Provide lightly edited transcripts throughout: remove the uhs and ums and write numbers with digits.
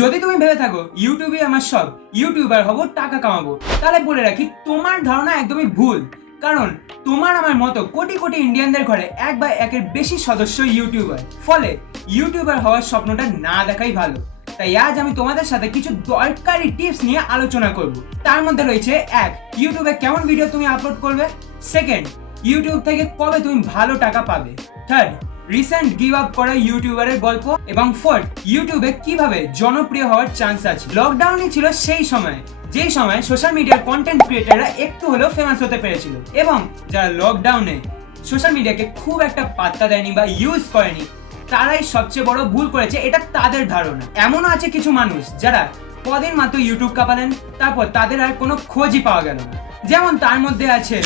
যদি তুমি ভেবে থাকো ইউটিউবে আমার সব, ইউটিউবার হব, টাকা কামাবো, তাহলে বলে রাখি তোমার ধারণা একদমই ভুল। কারণ তোমার আমার মতো কোটি কোটি ইন্ডিয়ানদের ঘরে এক বা একের বেশি সদস্য ইউটিউবার, ফলে ইউটিউবার হওয়ার স্বপ্নটা না দেখাই ভালো। তাই আজ আমি তোমাদের সাথে কিছু দরকারি টিপস নিয়ে আলোচনা করব। তার মধ্যে রয়েছে 1. ইউটিউবে কেমন ভিডিও তুমি আপলোড করবে। 2. ইউটিউব থেকে কবে তুমি ভালো টাকা পাবে। 3. রিসেন্ট গিভ আপ করা ইউটিউবারের গল্প। এবং 4. ইউটিউবে কিভাবে জনপ্রিয় হওয়ার চান্স আছে। লকডাউনই ছিল সেই সময় যেই সময় সোশ্যাল মিডিয়ার কন্টেন্ট ক্রিয়েটাররা একটু হলেও ফেমাস হতে পেরেছিল, এবং যারা লকডাউনে সোশ্যাল মিডিয়াকে খুব একটা পাত্তা দেয়নি বা ইউজ করেনি, তারাই সবচেয়ে বড় ভুল করেছে, এটা তাদের ধারণা। এমনও আছে কিছু মানুষ যারা কদিন মাত্র ইউটিউব কাঁপালেন, তারপর তাদের আর কোনো খোঁজই পাওয়া গেল না। যেমন তার মধ্যে আছে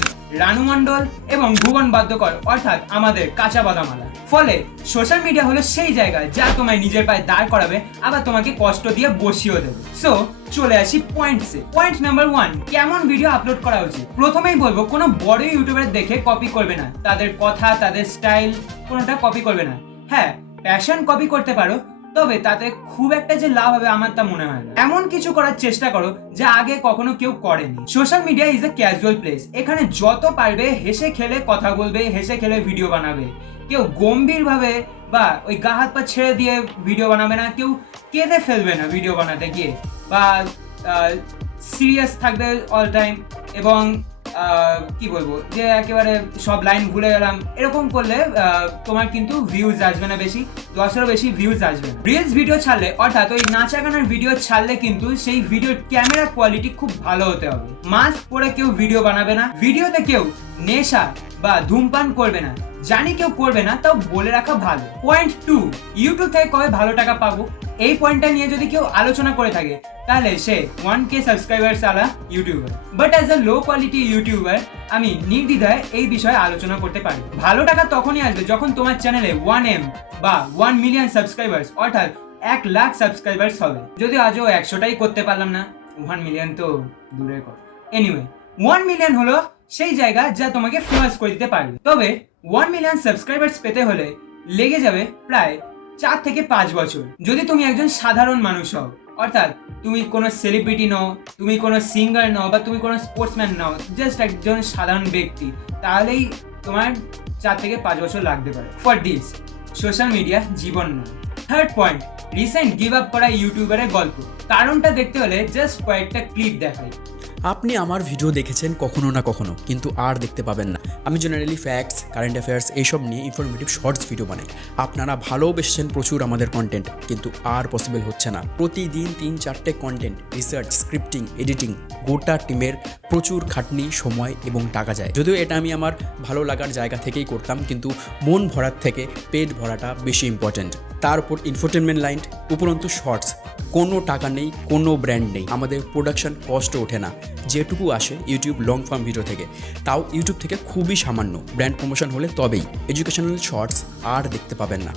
রানু মণ্ডল এবং ভুবন বাদ্যকর, অর্থাৎ আমাদের কাঁচা বাদামালা। ফলে সোশ্যাল মিডিয়া হলো সেই জায়গা যা তোমায় নিজের পায়ে দাঁড় করাবে, আবার তোমাকে কষ্ট দিয়ে বসিয়েও দেবে। সো চলে আসি পয়েন্টসে। পয়েন্ট নাম্বার 1, কেমন ভিডিও আপলোড করা উচিত। প্রথমেই বলবো, কোনো বড় ইউটিউবার দেখে কপি করবে না। তাদের কথা, তাদের স্টাইল কোনোটা কপি করবে না। হ্যাঁ, প্যাশন কপি করতে পারো, তবে তাতে খুব একটা যে লাভ হবে আমার তা মনে হয় না। এমন কিছু করার চেষ্টা করো যা আগে কখনো কেউ করেনি। Social media is a casual place. এখানে যত পারবে হেসে খেলে কথা বলবে, হেসে খেলে ভিডিও বানাবে। কেউ গম্ভীর ভাবে বা ওই গা হাত পা ছেড়ে দিয়ে ভিডিও বানাবে না। কেউ কেঁদে ফেলবে না ভিডিও বানাতে গিয়ে, বা সিরিয়াস থাকবে অল টাইম, এবং কি বলবো যে একেবারে সব লাইন ভুলে গেলাম, এরকম করলে তোমার কিন্তু ভিউজ আসবে না, বেশি 10-এরও বেশি ভিউজ আসবে না। রিলস ভিডিও ছাড়লে, অর্থাৎ ওই নাচা গানার ভিডিও ছাড়লে কিন্তু সেই ভিডিওর ক্যামেরা কোয়ালিটি খুব ভালো হতে হবে। মাস্ক পরে কেউ ভিডিও বানাবে না। ভিডিওতে কেউ নেশা বা ধূমপান করবে না। জানি কেউ করবে না, তাও বলে রাখা ভালো। পয়েন্ট 2, ইউটিউব থেকে কবে ভালো টাকা পাবো। এই পয়েন্টটা নিয়ে যদি কেউ আলোচনা করে থাকে, তাহলে সে 1K সাবস্ক্রাইবার্স আলা YouTuber. But as a low quality YouTuber আমি নির্দ্বিধায় এই বিষয়ে আলোচনা করতে পারি। ভালো টাকা তখনই আসবে যখন তোমার চ্যানেলে 1M বা 1 মিলিয়ন সাবস্ক্রাইবার্স, অর্থাৎ 1 লাখ সাবস্ক্রাইবার্স হবে। যদি আজও 100টাই করতে পারলাম না, 1 মিলিয়ন তো দূরের কথা। এনিওয়ে, 1 মিলিয়ন হলো সেই জায়গা যা তোমাকে ফেমাস করে দিতে পারবে। তবে 1 মিলিয়ন সাবস্ক্রাইবার্স পেতে হলে লেগে যাবে প্রায় 4 থেকে 5 বছর। যদি তুমি একজন সাধারণ মানুষ হও, অর্থাৎ তুমি কোনো সেলিব্রিটি নও, তুমি কোনো সিঙ্গার নও, বা তুমি কোনো স্পোর্টসম্যান নও, জাস্ট একজন সাধারণ ব্যক্তি, তাহলেই তোমার 4 থেকে 5 বছর লাগতে পারে। ফর দিস সোশ্যাল মিডিয়া জীবন নয়। 3rd point, recent give up করা ইউটিউবারের গল্প। কারণটা দেখতে হলে জাস্ট কয়েকটা ক্লিপ দেখাই। আপনি আমার ভিডিও দেখেছেন কখনো না কখনো, কিন্তু আর দেখতে পাবেন না। আমি জেনারেলি ফ্যাক্টস, কারেন্ট অ্যাফেয়ার্স এইসব নিয়ে ইনফরমেটিভ শর্টস ভিডিও বানাই। আপনারা ভালোবেসেছেন প্রচুর আমাদের কন্টেন্ট, কিন্তু আর পসিবল হচ্ছে না। প্রতিদিন 3-4টে কন্টেন্ট, রিসার্চ, স্ক্রিপ্টিং, এডিটিং, গোটা টিমের প্রচুর খাটনি, সময় এবং টাকা যায়। যদিও এটা আমি আমার ভালো লাগার জায়গা থেকেই করতাম, কিন্তু মন ভরার থেকে পেট ভরাটা বেশি ইম্পর্ট্যান্ট। তার উপর ইনফোটেনমেন্ট লাইন, উপরন্তু শর্টস, কোনো টাকা নেই, কোনো ব্র্যান্ড নেই, আমাদের প্রোডাকশন কস্টও ওঠে না। যেটুকু আসে ইউটিউব লং ফর্ম ভিডিও থেকে, তাও ইউটিউব থেকে খুবই সামান্য। ব্র্যান্ড প্রমোশন হলে তবেই। এডুকেশনাল শর্টস আর দেখতে পাবেন না।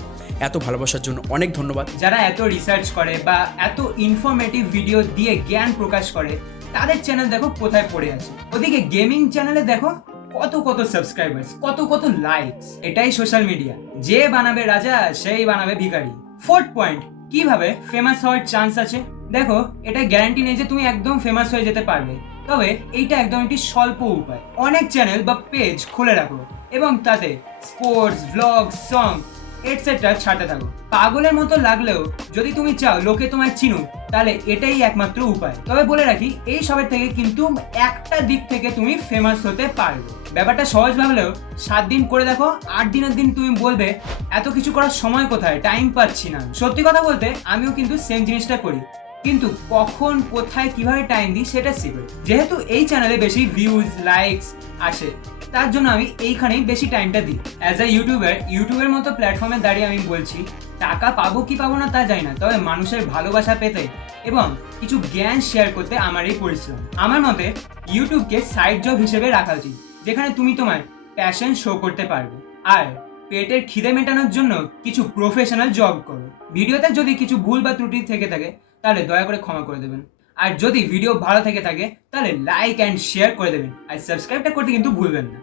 এত ভালোবাসার জন্য অনেক ধন্যবাদ। যারা এত রিসার্চ করে বা এত ইনফরমেটিভ ভিডিও দিয়ে জ্ঞান প্রকাশ করে, তাদের চ্যানেল দেখো কোথায় পড়ে আছে। ওদিকে গেমিং চ্যানেলে দেখো কত কত সাবস্ক্রাইবার্স, কত কত লাইকস। এটাই সোশ্যাল মিডিয়া। যে বানাবে রাজা, সেই বানাবে ভিখারি। 4th পয়েন্ট, কিভাবে ফেমাস হওয়ার চান্স আছে। দেখো, এটা গ্যারান্টি নেই যে তুমি একদম ফেমাস হয়ে যেতে পারবে, তবে এইটা একদম একটি স্বল্প উপায়। অনেক চ্যানেল বা পেজ খুলে রাখো এবং তাতে স্পোর্টস, ভ্লগ, সং এটসেট্রা ছাড়তে থাকো। পাগলের মতো লাগলেও যদি তুমি চাও লোকে তোমায় চিনুক, তাহলে এটাই একমাত্র উপায়। তবে বলে রাখি, এই সবের থেকে কিন্তু একটা দিক থেকে তুমি ফেমাস হতে পারবে। ব্যাপারটা সহজ ভাবলেও 7 দিন করে দেখো, 8 দিনের দিন তুমি বলবে এত কিছু করার সময় কোথায়, টাইম পাচ্ছি না। সত্যি কথা বলতে আমিও কিন্তু সেম জিনিসটা করি, কিন্তু কখন, কোথায়, কিভাবে টাইম দিই সেটা সিক্রেট। যেহেতু এই চ্যানেলে বেশি ভিউজ, লাইকস আসে, তার জন্য আমি এইখানেই বেশি টাইমটা দিই। অ্যাজ আ ইউটিউবের মতো প্ল্যাটফর্মে দাঁড়িয়ে আমি বলছি, টাকা পাবো কি পাবো না তা জানি না, তবে মানুষের ভালোবাসা পেতে এবং কিছু জ্ঞান শেয়ার করতে আমার এই পরিশ্রম। আমার মতে ইউটিউবকে সাইড জব হিসেবে রাখা উচিত, যেখানে তুমি তোমার প্যাশন শো করতে পারবে, আর পেটের খিদে মেটানোর জন্য কিছু প্রফেশনাল জব করো। ভিডিওতে যদি কিছু ভুল বা ত্রুটি থেকে থাকে, তাহলে দয়া করে ক্ষমা করে দেবেন। আর যদি ভিডিও ভালো থেকে থাকে, তাহলে লাইক অ্যান্ড শেয়ার করে দেবেন, আর সাবস্ক্রাইবটা করতে কিন্তু ভুলবেন না।